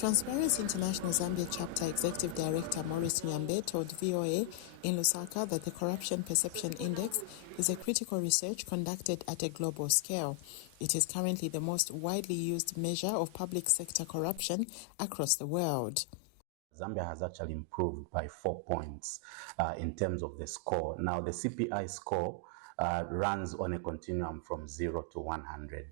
Transparency International Zambia Chapter Executive Director Maurice Nyambe told VOA in Lusaka that the Corruption Perception Index is a critical research conducted at a global scale. It is currently the most widely used measure of public sector corruption across the world. Zambia has actually improved by 4 points in terms of the score. Now, the CPI score runs on a continuum from 0 to 100.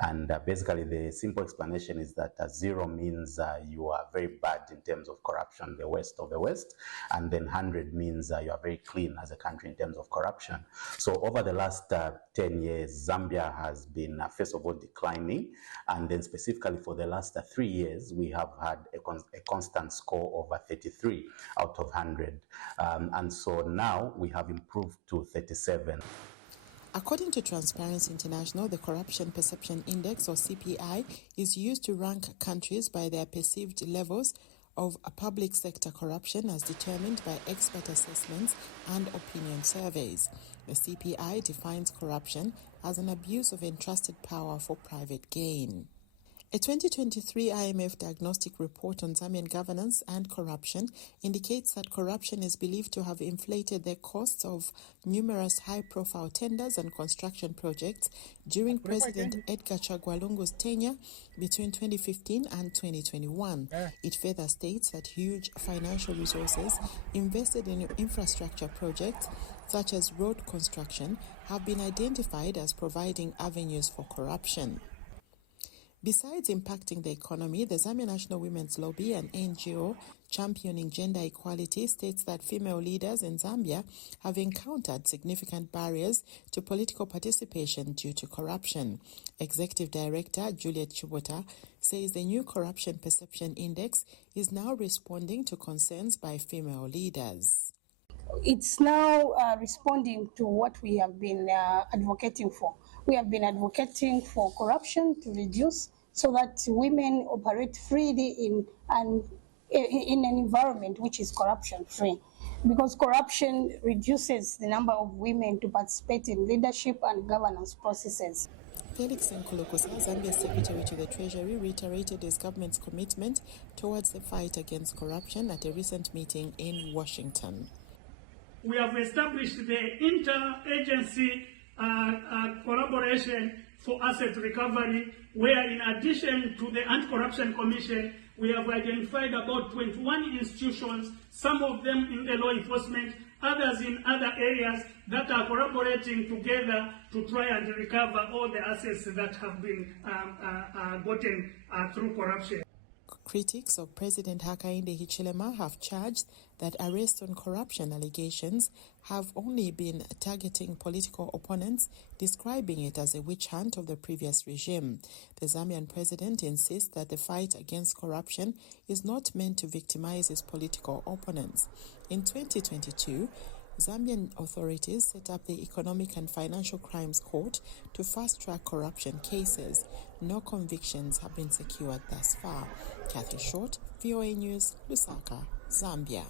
And basically, the simple explanation is that 0 means you are very bad in terms of corruption, the worst of the worst. And then 100 means you are very clean as a country in terms of corruption. So over the last 10 years, Zambia has been, first of all, declining. And then specifically for the last 3 years, we have had a constant score of 33 out of 100. And so now we have improved to 37. According to Transparency International, the Corruption Perception Index, or CPI, is used to rank countries by their perceived levels of public sector corruption as determined by expert assessments and opinion surveys. The CPI defines corruption as an abuse of entrusted power for private gain. A 2023 IMF diagnostic report on Zambian governance and corruption indicates that corruption is believed to have inflated the costs of numerous high-profile tenders and construction projects during President Edgar Chagwa Lungu's tenure between 2015 and 2021. It further states that huge financial resources invested in infrastructure projects such as road construction have been identified as providing avenues for corruption. Besides impacting the economy, the Zambia National Women's Lobby, an NGO championing gender equality, states that female leaders in Zambia have encountered significant barriers to political participation due to corruption. Executive Director Juliet Chibota says the new Corruption Perception Index is now responding to concerns by female leaders. It's now responding to what we have been advocating for. We have been advocating for corruption to reduce so that women operate freely in an environment which is corruption-free. Because corruption reduces the number of women to participate in leadership and governance processes. Felix Nkulukusa, Zambia's Secretary to the Treasury, reiterated his government's commitment towards the fight against corruption at a recent meeting in Washington. We have established the inter-agency collaboration for asset recovery, where in addition to the Anti-Corruption Commission, we have identified about 21 institutions, some of them in the law enforcement, others in other areas that are collaborating together to try and recover all the assets that have been gotten through corruption. Critics of President Hakainde Hichilema have charged that arrests on corruption allegations have only been targeting political opponents, describing it as a witch hunt of the previous regime. The Zambian president insists that the fight against corruption is not meant to victimize his political opponents. In 2022, Zambian authorities set up the Economic and Financial Crimes Court to fast-track corruption cases. No convictions have been secured thus far. Kathy Short, VOA News, Lusaka, Zambia.